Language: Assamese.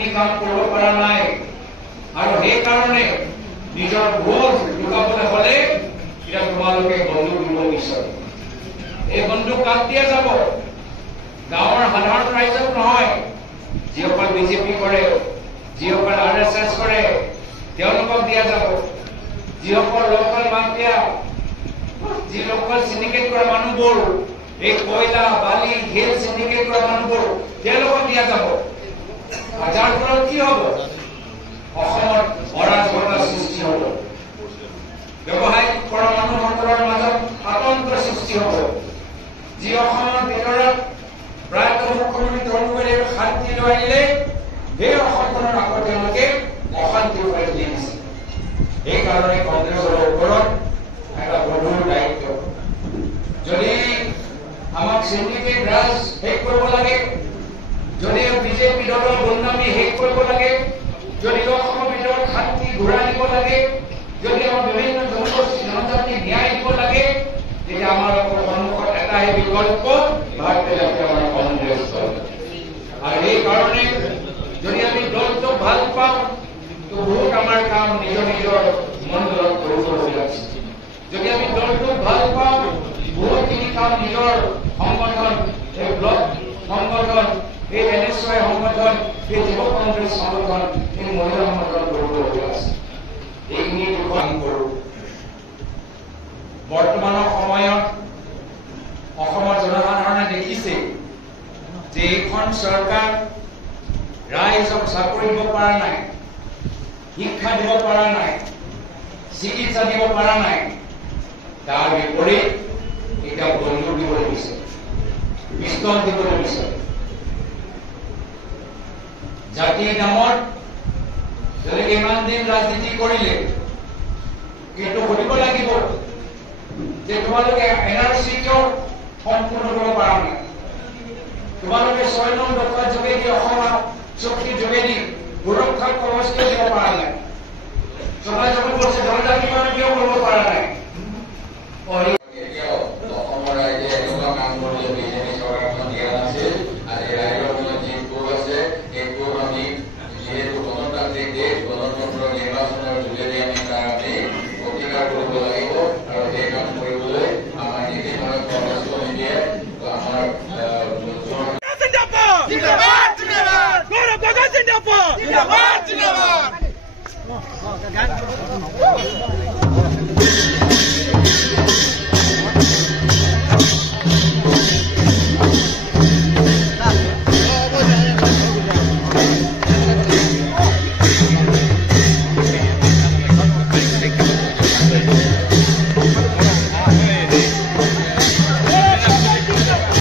বহুখিনি কাম কৰিব পৰা নাই আৰু সেইকাৰণে নিজৰ ভোট লুকাবলৈ হলে এতিয়া তোমালোকে বন্দুক দিব বিচাৰে। এই বন্দুক কাক দিয়া যাব? গাঁৱৰ সাধাৰণ ৰাইজক নহয়, যিসকল বিজেপি কৰে, যিসকল RSS কৰে তেওঁলোকক দিয়া যাব। যিসকল লোকেল মাফিয়া, যি লোকেল সিন্ডিকেট কৰা মানুহবোৰ, এই কয়লা বালি শিল সিন্ডিকেট কৰা মানুহবোৰ তেওঁলোকক দিয়া যাব। যাৰ ফলত কি হ'ব? অসমত অৰাজকতাৰ সৃষ্টি হ'ব, ব্যৱসায় কৰা মানুহসকলৰ মাজত আতংকৰ সৃষ্টি হ'ব। যি অসমৰ ভিতৰত প্ৰায়তঃ মুখ্যমন্ত্ৰী তৰুণ গগৈয়ে শান্তি লৈ আহিলে, সেই অসমখনৰ আকৌ তেওঁলোকে অশান্তি কৰি দি দিছে। সেইকাৰণে কংগ্ৰেছৰ ওপৰত এটা গধুৰ দায়িত্ব। যদি আমাক সিন্ডিকেট ৰাজ শেষ কৰিব লাগে, যদি বিজেপি দলৰ গুণ্ডামি শেষ কৰিব লাগে, যদি অসমৰ ভিতৰত শান্তি ঘূৰাই দিব লাগে, যদি আমাৰ বিভিন্ন জনগোষ্ঠী জনজাতি ন্যায় দিব লাগে, তেতিয়া আমাৰ সন্মুখত এটাই বিকল্প, ভাৰতীয় জাতীয় কংগ্ৰেছ দল। আৰু সেইকাৰণে যদি আমি দলটোক ভাল পাওঁ, তো বহুত আমাৰ কাম নিজৰ নিজৰ মণ্ডলত কৰিবলগীয়া আছে। যদি আমি দলটোক ভাল পাওঁ, বহুতখিনি কাম নিজৰ সংগঠন, এই ব্লক সংগঠন, এই NSY সংগঠন, এই যুৱ কংগ্ৰেছ সংগঠন, এই মহিলা সংগঠন কৰিবলগীয়া আছে। এইখিনি কাম কৰোঁ। বৰ্তমানৰ সময়ত অসমৰ জনসাধাৰণে দেখিছে যে এইখন চৰকাৰ ৰাইজক চাকৰি দিব পৰা নাই, শিক্ষা দিব পৰা নাই, চিকিৎসা দিব পৰা নাই। তাৰ বিপৰীত এতিয়া বন্দুক দিবলৈ বিচাৰে, পিস্তল দিবলৈ বিচাৰে। জাতিৰ নামত যদি ইমান দিন ৰাজনীতি কৰিলে, কিন্তু সুধিব লাগিব যে তোমালোকে NRC কিয় সম্পূৰ্ণ কৰিব পৰা নাই? তোমালোকে 6 নং দফাৰ যোগেদি অসমৰ চুক্তিৰ যোগেদি সুৰক্ষা কৱচ কিয় দিব পৰা নাই? সমাজৰ পক্ষে জনজাতি মানুহ কিয় কৰিব পৰা নাই? অসমৰ ৰাইজে এনেকুৱা কাম কৰিলে বিজেপি চৰকাৰখন দিয়া নাছিল। আজি ৰাইজৰ মনত যি ক্ষোভ আছে, সেই ক্ষোভ আমি যিহেতু গণতান্ত্ৰিক দেশ, গণতন্ত্ৰ নিৰ্বাচনৰ যোগেদি আমি প্ৰতিকাৰ কৰিব লাগিব। আৰু সেই কাম কৰিবলৈ আমাৰ নীতি ভাৰত কংগ্ৰেছ কমিটিয়ে আমাৰ জিন্দাবাদ